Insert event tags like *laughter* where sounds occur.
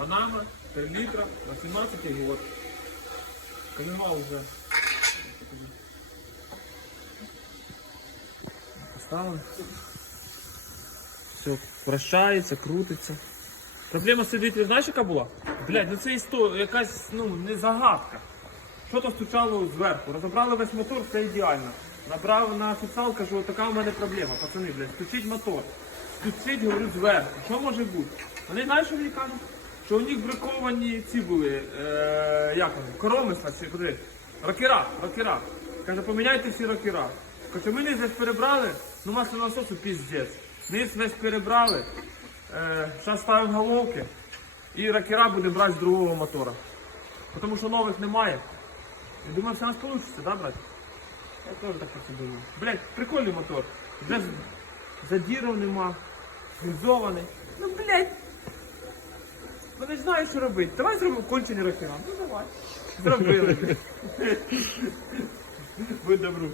Панама, 3 літра, на 17 год. Колема вже. Поставили. Все, вращається, крутиться. Проблема сидить, ви знаєш, яка була? Блядь, ну це історія, якась ну, не загадка. Що то стучало зверху. Розібрали весь мотор, все ідеально. Набрав на офіціал, кажу, така у мене проблема, пацани, блядь, стучить мотор. Стучить, говорю, зверху. Що може бути? Вони знають, що мені кажуть? Що у них браковані ці були, е, як вони, коромисла, чи куди? Рокера, рокера. Каже, поміняйте всі рокера. Каже, ми низ весь перебрали, ну маслонасосу піздець. Низ весь перебрали, е, зараз ставимо головки і рокера будемо брати з другого мотора. Тому що нових немає. Я думаю, все у нас вийде, да, брат? Я теж так про це думаю. Блять, прикольний мотор. Вже з- задірів нема, гільзований. Ну, блять. Ж знають, що робити. Давай зробимо кончені рокера. Ну давай. Зробили. *laughs* Будь добру.